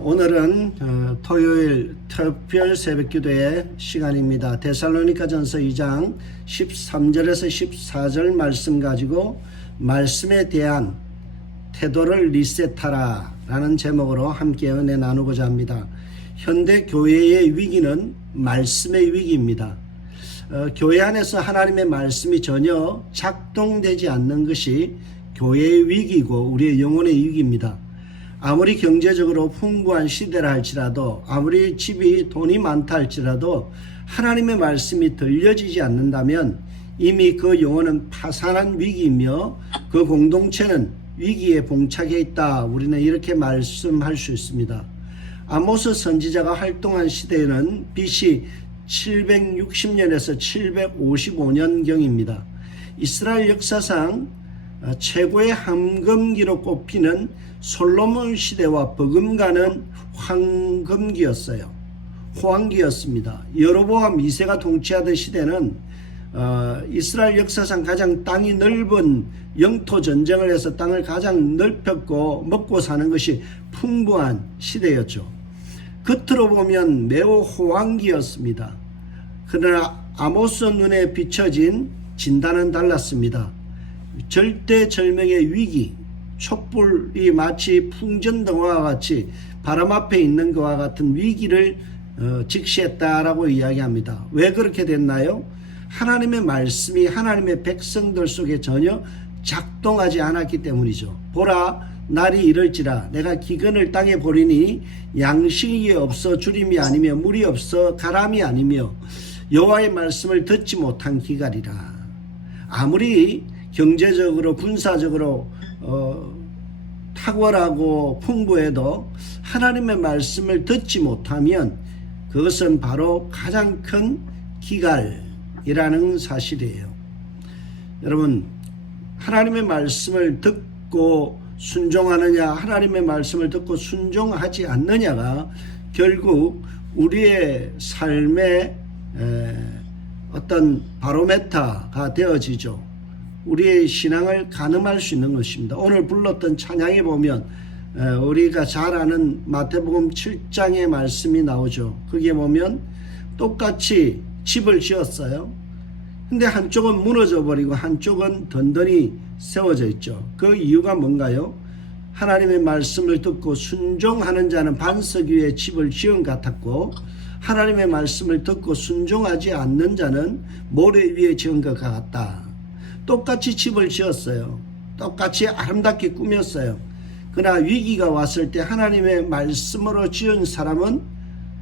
오늘은 토요일 특별 새벽기도의 시간입니다. 데살로니가전서 2장 13절에서 14절 말씀 가지고 말씀에 대한 태도를 리셋하라 라는 제목으로 함께 은혜 나누고자 합니다. 현대 교회의 위기는 말씀의 위기입니다. 교회 안에서 하나님의 말씀이 전혀 작동되지 않는 것이 교회의 위기고 우리의 영혼의 위기입니다. 아무리 경제적으로 풍부한 시대라 할지라도, 아무리 집이 돈이 많다 할지라도 하나님의 말씀이 들려지지 않는다면 이미 그 영혼은 파산한 위기이며 그 공동체는 위기에 봉착해 있다. 우리는 이렇게 말씀할 수 있습니다. 아모스 선지자가 활동한 시대에는 BC 760년에서 755년경입니다. 이스라엘 역사상 최고의 황금기로 꼽히는 솔로몬 시대와 버금가는 황금기였어요. 호황기였습니다. 여로보암 2세가 통치하던 시대는 이스라엘 역사상 가장 땅이 넓은 영토 전쟁을 해서 땅을 가장 넓혔고 먹고 사는 것이 풍부한 시대였죠. 겉으로 보면 매우 호황기였습니다. 그러나 아모스 눈에 비춰진 진단은 달랐습니다. 절대절명의 위기, 촛불이 마치 풍전등화와 같이 바람 앞에 있는 것과 같은 위기를 직시했다라고 이야기합니다. 왜 그렇게 됐나요? 하나님의 말씀이 하나님의 백성들 속에 전혀 작동하지 않았기 때문이죠. 보라, 날이 이럴지라 내가 기근을 땅에 보리니 양식이 없어 주림이 아니며 물이 없어 가람이 아니며 여호와의 말씀을 듣지 못한 기갈이라. 아무리 경제적으로 군사적으로 탁월하고 풍부해도 하나님의 말씀을 듣지 못하면 그것은 바로 가장 큰 기갈이라는 사실이에요. 여러분, 하나님의 말씀을 듣고 순종하느냐, 하나님의 말씀을 듣고 순종하지 않느냐가 결국 우리의 삶의 어떤 바로메타가 되어지죠. 우리의 신앙을 가늠할 수 있는 것입니다. 오늘 불렀던 찬양에 보면 우리가 잘 아는 마태복음 7장의 말씀이 나오죠. 거기에 보면 똑같이 집을 지었어요. 근데 한쪽은 무너져 버리고 한쪽은 든든히 세워져 있죠. 그 이유가 뭔가요? 하나님의 말씀을 듣고 순종하는 자는 반석 위에 집을 지은 것 같았고, 하나님의 말씀을 듣고 순종하지 않는 자는 모래 위에 지은 것 같다. 똑같이 집을 지었어요. 똑같이 아름답게 꾸몄어요. 그러나 위기가 왔을 때 하나님의 말씀으로 지은 사람은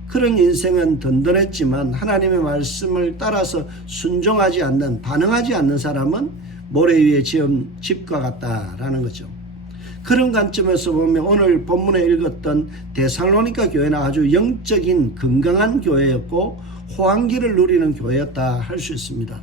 그런 인생은 든든했지만 하나님의 말씀을 따라서 순종하지 않는, 반응하지 않는 사람은 모래 위에 지은 집과 같다라는 거죠. 그런 관점에서 보면 오늘 본문에 읽었던 데살로니가 교회는 아주 영적인 건강한 교회였고 호황기를 누리는 교회였다 할 수 있습니다.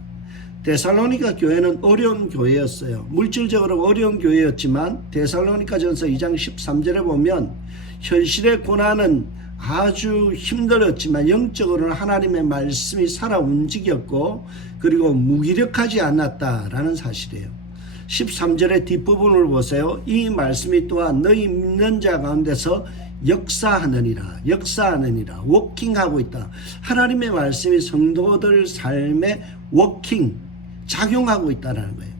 데살로니가 교회는 어려운 교회였어요. 물질적으로 어려운 교회였지만 데살로니가전서 2장 13절에 보면 현실의 고난은 아주 힘들었지만 영적으로는 하나님의 말씀이 살아 움직였고 그리고 무기력하지 않았다라는 사실이에요. 13절의 뒷부분을 보세요. 이 말씀이 또한 너희 믿는 자 가운데서 역사하느니라, 워킹하고 있다. 하나님의 말씀이 성도들 삶에 워킹, 작용하고 있다는 거예요.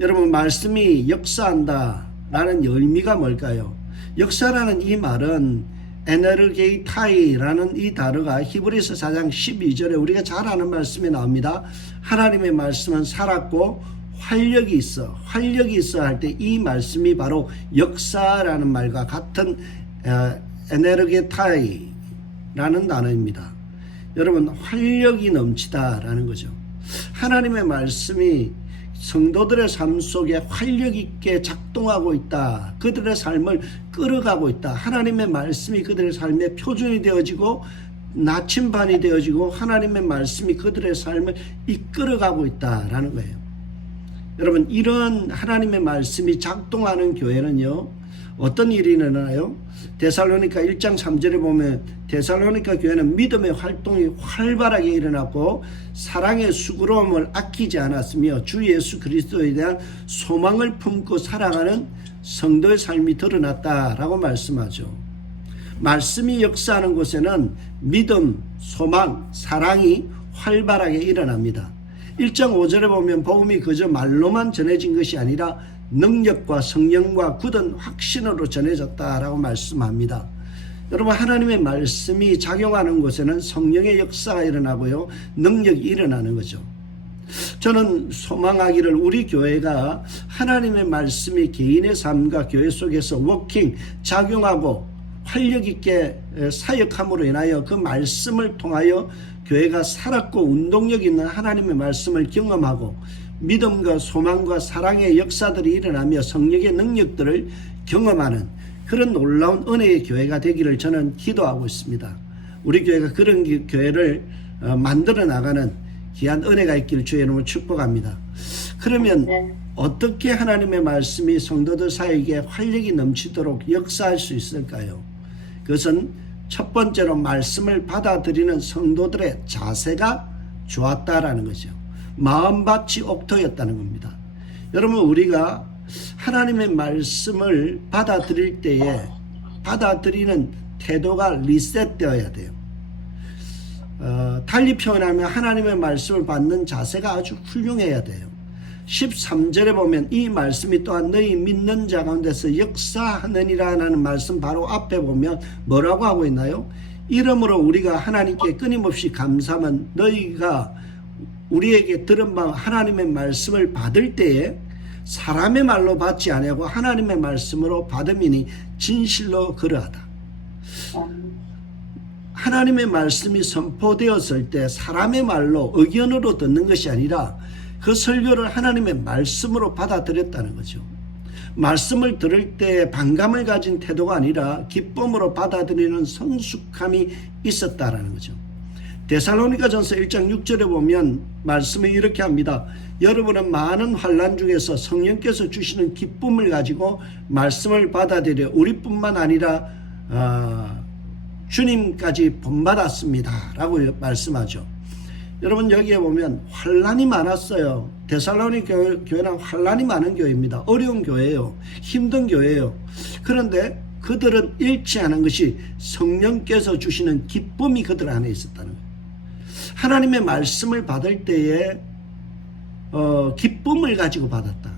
여러분, 말씀이 역사한다라는 의미가 뭘까요? 역사라는 이 말은 에네르게이타이라는 이 단어가 히브리서 4장 12절에 우리가 잘 아는 말씀이 나옵니다. 하나님의 말씀은 살았고 활력이 있어 할 때 이 말씀이 바로 역사라는 말과 같은 에네르게타이라는 단어입니다. 여러분, 활력이 넘치다라는 거죠. 하나님의 말씀이 성도들의 삶 속에 활력 있게 작동하고 있다. 그들의 삶을 끌어가고 있다. 하나님의 말씀이 그들의 삶의 표준이 되어지고 나침반이 되어지고 하나님의 말씀이 그들의 삶을 이끌어가고 있다라는 거예요. 여러분, 이런 하나님의 말씀이 작동하는 교회는요, 어떤 일이 일어나요? 데살로니가 1장 3절에 보면 데살로니가 교회는 믿음의 활동이 활발하게 일어났고 사랑의 수고로움을 아끼지 않았으며 주 예수 그리스도에 대한 소망을 품고 살아가는 성도의 삶이 드러났다라고 말씀하죠. 말씀이 역사하는 곳에는 믿음, 소망, 사랑이 활발하게 일어납니다. 1장 5절에 보면 복음이 그저 말로만 전해진 것이 아니라 능력과 성령과 굳은 확신으로 전해졌다라고 말씀합니다. 여러분, 하나님의 말씀이 작용하는 곳에는 성령의 역사가 일어나고요, 능력이 일어나는 거죠. 저는 소망하기를 우리 교회가 하나님의 말씀이 개인의 삶과 교회 속에서 워킹, 작용하고 활력 있게 사역함으로 인하여 그 말씀을 통하여 교회가 살았고 운동력 있는 하나님의 말씀을 경험하고 믿음과 소망과 사랑의 역사들이 일어나며 성령의 능력들을 경험하는 그런 놀라운 은혜의 교회가 되기를 저는 기도하고 있습니다. 우리 교회가 그런 교회를 만들어 나가는 귀한 은혜가 있기를 주의 이름으로 축복합니다. 그러면 어떻게 하나님의 말씀이 성도들 사이에 활력이 넘치도록 역사할 수 있을까요? 그것은 첫 번째로 말씀을 받아들이는 성도들의 자세가 좋았다라는 거죠. 마음밭이 옥토였다는 겁니다. 여러분, 우리가 하나님의 말씀을 받아들일 때에 받아들이는 태도가 리셋되어야 돼요. 달리 표현하면 하나님의 말씀을 받는 자세가 아주 훌륭해야 돼요. 13절에 보면 이 말씀이 또한 너희 믿는 자 가운데서 역사하느니라는 말씀 바로 앞에 보면 뭐라고 하고 있나요? 이러므로 우리가 하나님께 끊임없이 감사하면 너희가 우리에게 들은 바 하나님의 말씀을 받을 때에 사람의 말로 받지 아니하고 하나님의 말씀으로 받음이니 진실로 그러하다. 하나님의 말씀이 선포되었을 때 사람의 말로 의견으로 듣는 것이 아니라 그 설교를 하나님의 말씀으로 받아들였다는 거죠. 말씀을 들을 때 반감을 가진 태도가 아니라 기쁨으로 받아들이는 성숙함이 있었다라는 거죠. 데살로니가전서 1장 6절에 보면 말씀을 이렇게 합니다. 여러분은 많은 환난 중에서 성령께서 주시는 기쁨을 가지고 말씀을 받아들여 우리뿐만 아니라 주님까지 본받았습니다 라고 말씀하죠. 여러분, 여기에 보면 환난이 많았어요. 데살로니 교회는 환난이 많은 교회입니다. 어려운 교회예요. 힘든 교회예요. 그런데 그들은 잃지 않은 것이 성령께서 주시는 기쁨이 그들 안에 있었다는 거예요. 하나님의 말씀을 받을 때에 기쁨을 가지고 받았다.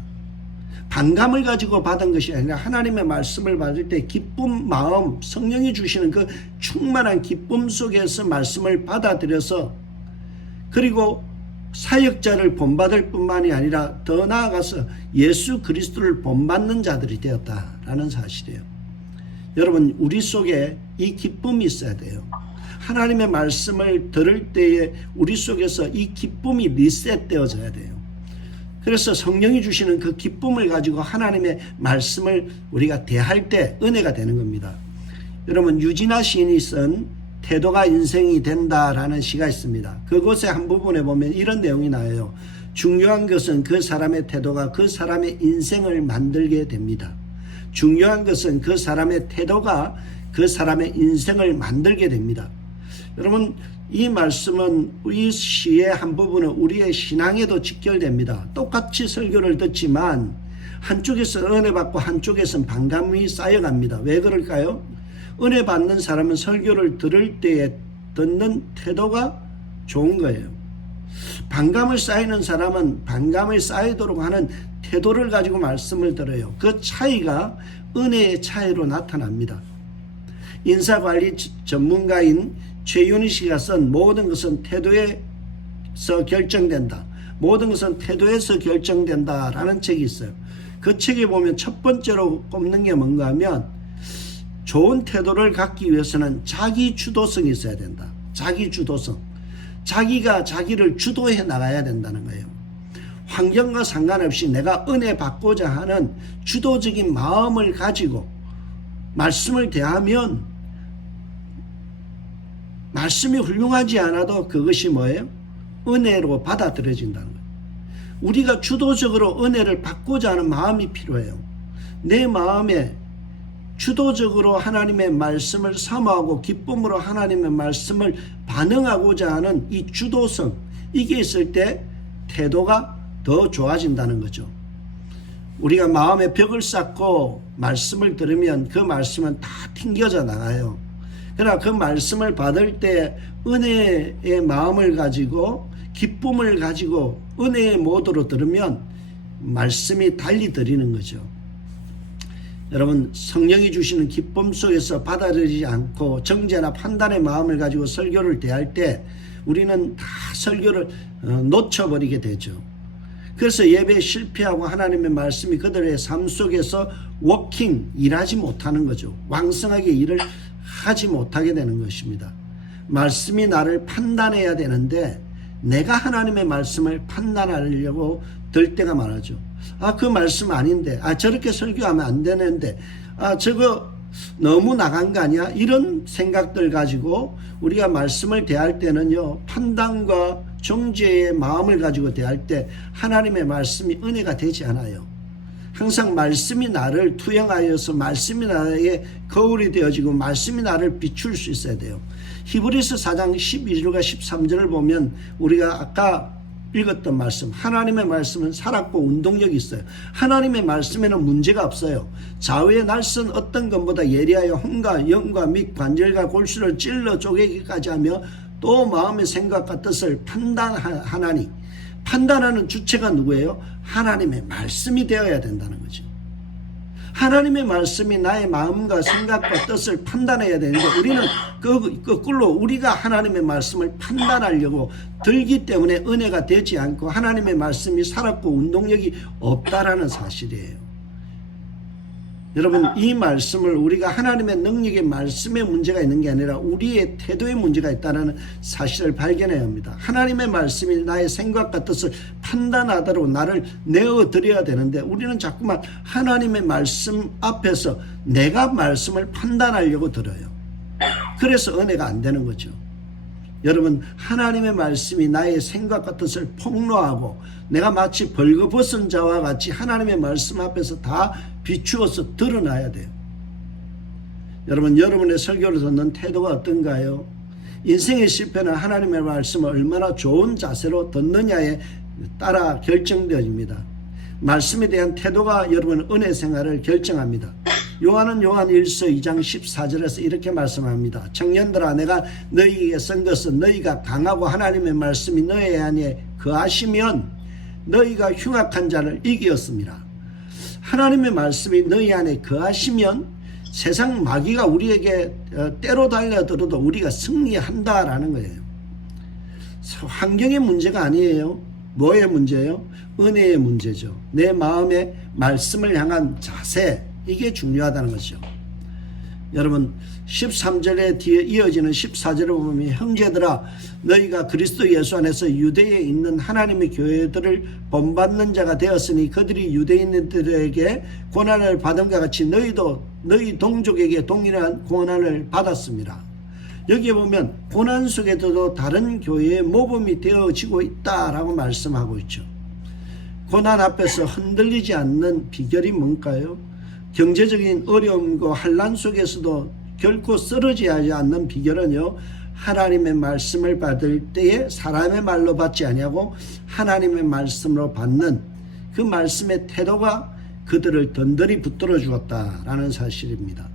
반감을 가지고 받은 것이 아니라 하나님의 말씀을 받을 때 기쁨 마음, 성령이 주시는 그 충만한 기쁨 속에서 말씀을 받아들여서 그리고 사역자를 본받을 뿐만이 아니라 더 나아가서 예수 그리스도를 본받는 자들이 되었다라는 사실이에요. 여러분, 우리 속에 이 기쁨이 있어야 돼요. 하나님의 말씀을 들을 때에 우리 속에서 이 기쁨이 리셋되어져야 돼요. 그래서 성령이 주시는 그 기쁨을 가지고 하나님의 말씀을 우리가 대할 때 은혜가 되는 겁니다. 여러분, 유진아 시인이 쓴 태도가 인생이 된다라는 시가 있습니다. 그곳의 한 부분에 보면 이런 내용이 나와요. 중요한 것은 그 사람의 태도가 그 사람의 인생을 만들게 됩니다. 중요한 것은 그 사람의 태도가 그 사람의 인생을 만들게 됩니다. 여러분, 이 말씀은 이 시의 한 부분은 우리의 신앙에도 직결됩니다. 똑같이 설교를 듣지만 한쪽에서 은혜 받고 한쪽에서는 반감이 쌓여갑니다. 왜 그럴까요? 은혜 받는 사람은 설교를 들을 때에 듣는 태도가 좋은 거예요. 반감을 쌓이는 사람은 반감을 쌓이도록 하는 태도를 가지고 말씀을 들어요. 그 차이가 은혜의 차이로 나타납니다. 인사관리 전문가인 최윤희 씨가 쓴 모든 것은 태도에서 결정된다. 모든 것은 태도에서 결정된다라는 책이 있어요. 그 책에 보면 첫 번째로 꼽는 게 뭔가 하면 좋은 태도를 갖기 위해서는 자기 주도성이 있어야 된다. 자기 주도성. 자기가 자기를 주도해 나가야 된다는 거예요. 환경과 상관없이 내가 은혜 받고자 하는 주도적인 마음을 가지고 말씀을 대하면 말씀이 훌륭하지 않아도 그것이 뭐예요? 은혜로 받아들여진다는 거예요. 우리가 주도적으로 은혜를 받고자 하는 마음이 필요해요. 내 마음에 주도적으로 하나님의 말씀을 사모하고 기쁨으로 하나님의 말씀을 반응하고자 하는 이 주도성, 이게 있을 때 태도가 더 좋아진다는 거죠. 우리가 마음에 벽을 쌓고 말씀을 들으면 그 말씀은 다 튕겨져 나가요. 그러나 그 말씀을 받을 때 은혜의 마음을 가지고 기쁨을 가지고 은혜의 모드로 들으면 말씀이 달리 들리는 거죠. 여러분, 성령이 주시는 기쁨 속에서 받아들이지 않고 정죄나 판단의 마음을 가지고 설교를 대할 때 우리는 다 설교를 놓쳐버리게 되죠. 그래서 예배에 실패하고 하나님의 말씀이 그들의 삶 속에서 워킹, 일하지 못하는 거죠. 왕성하게 일을 하지 못하게 되는 것입니다. 말씀이 나를 판단해야 되는데 내가 하나님의 말씀을 판단하려고 들 때가 많아죠. 그 말씀 아닌데, 저렇게 설교하면 안 되는데, 저거 너무 나간 거 아니야? 이런 생각들 가지고 우리가 말씀을 대할 때는요, 판단과 정죄의 마음을 가지고 대할 때 하나님의 말씀이 은혜가 되지 않아요. 항상 말씀이 나를 투영하여서 말씀이 나의 거울이 되어지고 말씀이 나를 비출 수 있어야 돼요. 히브리서 4장 12절과 13절을 보면 우리가 아까 읽었던 말씀, 하나님의 말씀은 살았고 운동력이 있어요. 하나님의 말씀에는 문제가 없어요. 좌우의 날선 어떤 것보다 예리하여 혼과 영과 및 관절과 골수를 찔러 쪼개기까지 하며 또 마음의 생각과 뜻을 판단하나니, 판단하는 주체가 누구예요? 하나님의 말씀이 되어야 된다는 거죠. 하나님의 말씀이 나의 마음과 생각과 뜻을 판단해야 되는데 우리는 거꾸로 우리가 하나님의 말씀을 판단하려고 들기 때문에 은혜가 되지 않고 하나님의 말씀이 살았고 운동력이 없다라는 사실이에요. 여러분, 이 말씀을 우리가 하나님의 능력의 말씀에 문제가 있는 게 아니라 우리의 태도에 문제가 있다는 사실을 발견해야 합니다. 하나님의 말씀이 나의 생각과 뜻을 판단하도록 나를 내어드려야 되는데 우리는 자꾸만 하나님의 말씀 앞에서 내가 말씀을 판단하려고 들어요. 그래서 은혜가 안 되는 거죠. 여러분, 하나님의 말씀이 나의 생각과 뜻을 폭로하고 내가 마치 벌거벗은 자와 같이 하나님의 말씀 앞에서 다 비추어서 드러나야 돼요. 여러분, 여러분의 설교를 듣는 태도가 어떤가요? 인생의 실패는 하나님의 말씀을 얼마나 좋은 자세로 듣느냐에 따라 결정되어집니다. 말씀에 대한 태도가 여러분 은혜 생활을 결정합니다. 요한은 요한 1서 2장 14절에서 이렇게 말씀합니다. 청년들아, 내가 너희에게 쓴 것은 너희가 강하고 하나님의 말씀이 너희 안에 거하시면 너희가 흉악한 자를 이기었습니다. 하나님의 말씀이 너희 안에 거하시면 세상 마귀가 우리에게 때로 달려들어도 우리가 승리한다라는 거예요. 환경의 문제가 아니에요. 뭐의 문제예요? 은혜의 문제죠. 내 마음의 말씀을 향한 자세, 이게 중요하다는 거죠. 여러분, 13절에 뒤에 이어지는 14절을 보면 형제들아, 너희가 그리스도 예수 안에서 유대에 있는 하나님의 교회들을 본받는 자가 되었으니 그들이 유대인들에게 고난을 받은 것 같이 너희도 너희 동족에게 동일한 고난을 받았습니다. 여기에 보면 고난 속에도 다른 교회의 모범이 되어지고 있다라고 말씀하고 있죠. 고난 앞에서 흔들리지 않는 비결이 뭔가요? 경제적인 어려움과 환난 속에서도 결코 쓰러지지 않는 비결은요, 하나님의 말씀을 받을 때에 사람의 말로 받지 아니하고 하나님의 말씀으로 받는 그 말씀의 태도가 그들을 든든히 붙들어 주었다라는 사실입니다.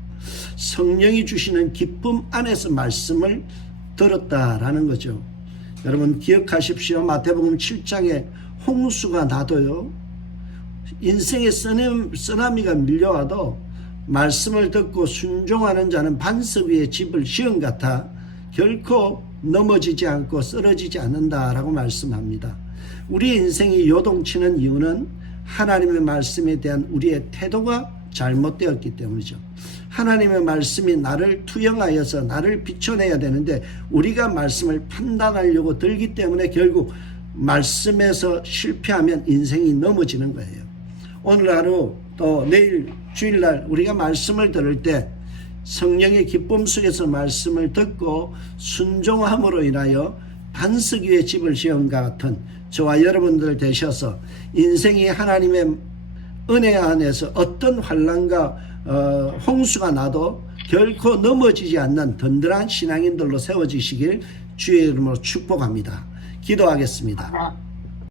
성령이 주시는 기쁨 안에서 말씀을 들었다라는 거죠. 여러분, 기억하십시오. 마태복음 7장에 홍수가 나도요, 인생의 쓰나미가 밀려와도 말씀을 듣고 순종하는 자는 반석 위에 집을 지은 같아 결코 넘어지지 않고 쓰러지지 않는다라고 말씀합니다. 우리의 인생이 요동치는 이유는 하나님의 말씀에 대한 우리의 태도가 잘못되었기 때문이죠. 하나님의 말씀이 나를 투영하여서 나를 비춰내야 되는데 우리가 말씀을 판단하려고 들기 때문에 결국 말씀에서 실패하면 인생이 넘어지는 거예요. 오늘 하루 또 내일 주일날 우리가 말씀을 들을 때 성령의 기쁨 속에서 말씀을 듣고 순종함으로 인하여 반석 위에 집을 지은과 같은 저와 여러분들 되셔서 인생이 하나님의 은혜 안에서 어떤 환난과 홍수가 나도 결코 넘어지지 않는 든든한 신앙인들로 세워지시길 주의 이름으로 축복합니다. 기도하겠습니다.